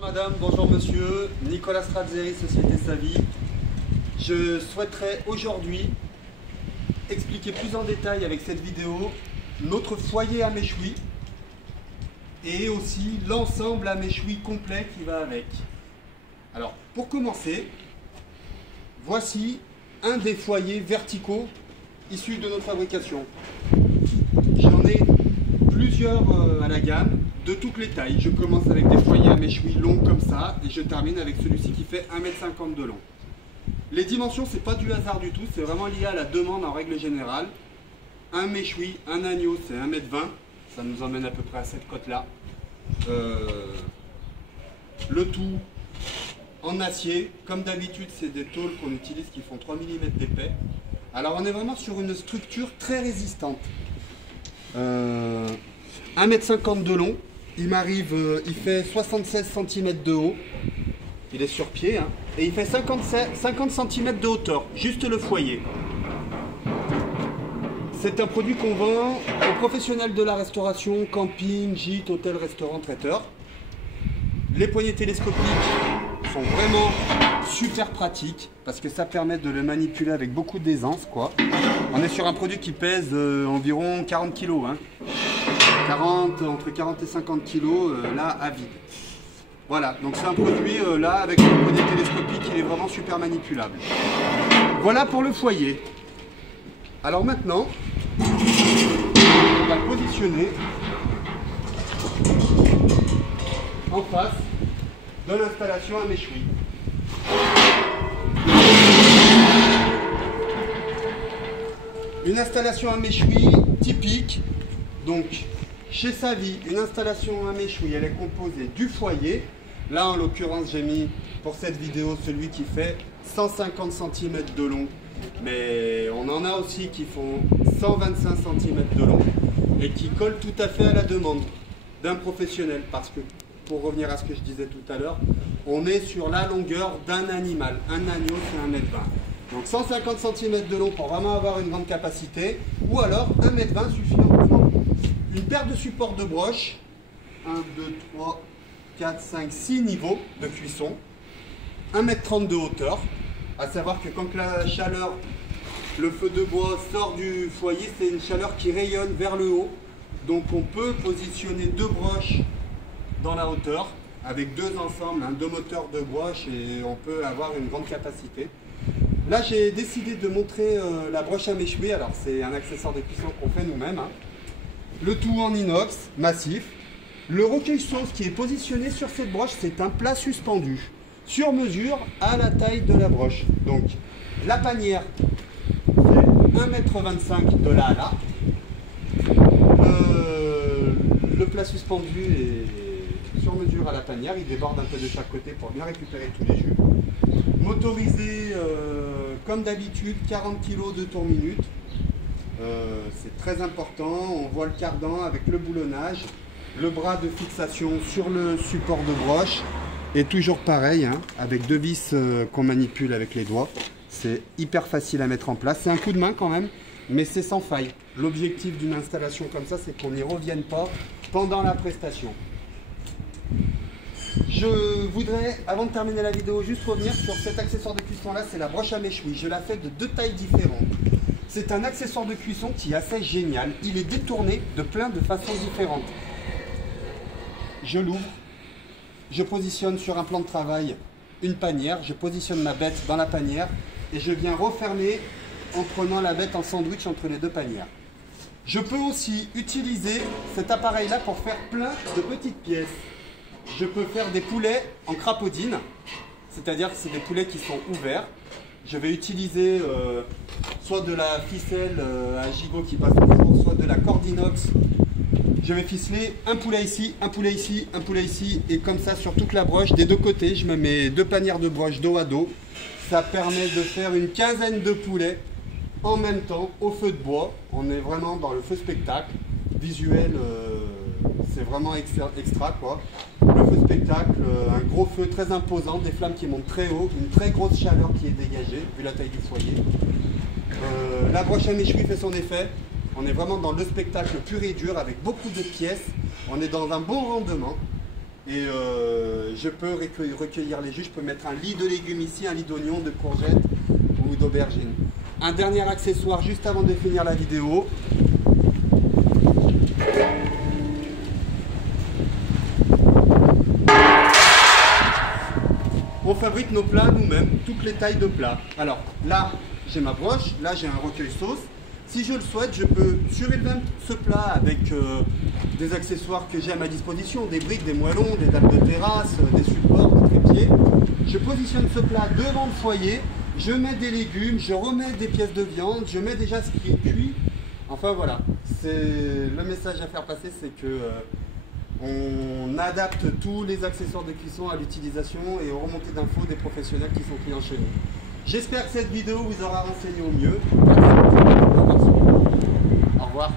Bonjour madame, bonjour monsieur, Nicolas Strazzeri, Société Savy. Je souhaiterais aujourd'hui expliquer plus en détail avec cette vidéo notre foyer à méchoui et aussi l'ensemble à méchoui complet qui va avec. Alors pour commencer, voici un des foyers verticaux issus de notre fabrication. J'en ai plusieurs à la gamme, de toutes les tailles. Je commence avec des foyers à méchoui longs comme ça et je termine avec celui-ci qui fait 1,50 m de long. Les dimensions, c'est pas du hasard du tout, c'est vraiment lié à la demande en règle générale. Un méchoui, un agneau, c'est 1,20 m, ça nous emmène à peu près à cette cote-là. Le tout en acier, comme d'habitude, c'est des tôles qu'on utilise qui font 3 mm d'épais. Alors on est vraiment sur une structure très résistante. 1,50 m de long, il m'arrive, il fait 76 cm de haut, il est sur pied, hein, et il fait 50 cm de hauteur, juste le foyer. C'est un produit qu'on vend aux professionnels de la restauration, camping, gîte, hôtel, restaurant, traiteur. Les poignées télescopiques sont vraiment super pratiques parce que ça permet de le manipuler avec beaucoup d'aisance, quoi. On est sur un produit qui pèse environ 40 kg, hein. Entre 40 et 50 kg là à vide. Voilà, donc c'est un produit là avec une poignée télescopique, il est vraiment super manipulable. Voilà pour le foyer. Alors maintenant, on va le positionner en face de l'installation à méchoui. Une installation à méchoui typique, donc chez Savy, une installation à méchoui, elle est composée du foyer. Là en l'occurrence j'ai mis pour cette vidéo celui qui fait 150 cm de long, mais on en a aussi qui font 125 cm de long et qui collent tout à fait à la demande d'un professionnel, parce que pour revenir à ce que je disais tout à l'heure, on est sur la longueur d'un animal. Un agneau c'est 1,20 m. Donc 150 cm de long pour vraiment avoir une grande capacité, ou alors 1,20 m suffit amplement. Une paire de supports de broche, 1, 2, 3, 4, 5, 6 niveaux de cuisson, 1,30 m de hauteur, à savoir que quand la chaleur, le feu de bois sort du foyer, c'est une chaleur qui rayonne vers le haut, donc on peut positionner deux broches dans la hauteur, avec deux ensembles, deux moteurs de broche, et on peut avoir une grande capacité. Là j'ai décidé de montrer la broche à méchoui, alors c'est un accessoire de cuisson qu'on fait nous-mêmes, hein. Le tout en inox, massif. Le recueil sauce qui est positionné sur cette broche, c'est un plat suspendu, sur mesure à la taille de la broche. Donc la panière fait 1,25 m de là à là. Le plat suspendu est sur mesure à la panière, il déborde un peu de chaque côté pour bien récupérer tous les jus. Motorisé comme d'habitude, 40 kg de tour minute. C'est très important, on voit le cardan avec le boulonnage, le bras de fixation sur le support de broche, et toujours pareil, hein, avec deux vis qu'on manipule avec les doigts. C'est hyper facile à mettre en place, c'est un coup de main quand même, mais c'est sans faille. L'objectif d'une installation comme ça, c'est qu'on n'y revienne pas pendant la prestation. Je voudrais, avant de terminer la vidéo, juste revenir sur cet accessoire de cuisson là, c'est la broche à méchoui. Je la fais de deux tailles différentes. C'est un accessoire de cuisson qui est assez génial. Il est détourné de plein de façons différentes. Je l'ouvre, je positionne sur un plan de travail une panière, je positionne ma bête dans la panière et je viens refermer en prenant la bête en sandwich entre les deux panières. Je peux aussi utiliser cet appareil là pour faire plein de petites pièces. Je peux faire des poulets en crapaudine, c'est-à-dire que c'est des poulets qui sont ouverts. Je vais utiliser soit de la ficelle à gigot qui passe au four, soit de la corde inox. Je vais ficeler un poulet ici, un poulet ici, un poulet ici, et comme ça sur toute la broche, des deux côtés, je me mets deux panières de broche dos à dos. Ça permet de faire une quinzaine de poulets en même temps au feu de bois. On est vraiment dans le feu spectacle. Visuel, c'est vraiment extra quoi. Le feu spectacle, un gros feu très imposant, des flammes qui montent très haut, une très grosse chaleur qui est dégagée, vu la taille du foyer. La broche à méchoui fait son effet. On est vraiment dans le spectacle pur et dur avec beaucoup de pièces. On est dans un bon rendement. Et je peux recueillir les jus. Je peux mettre un lit de légumes ici, un lit d'oignons, de courgettes ou d'aubergines. Un dernier accessoire juste avant de finir la vidéo. On fabrique nos plats nous-mêmes, toutes les tailles de plats. Alors là, j'ai ma broche, là j'ai un recueil sauce. Si je le souhaite, je peux surélever ce plat avec des accessoires que j'ai à ma disposition, des briques, des moellons, des dalles de terrasse, des supports, des trépieds. Je positionne ce plat devant le foyer, je mets des légumes, je remets des pièces de viande, je mets déjà ce qui est cuit. Enfin voilà, le message à faire passer, c'est que on adapte tous les accessoires de cuisson à l'utilisation et aux remontées d'infos des professionnels qui sont clients chez nous. J'espère que cette vidéo vous aura renseigné au mieux. Au revoir.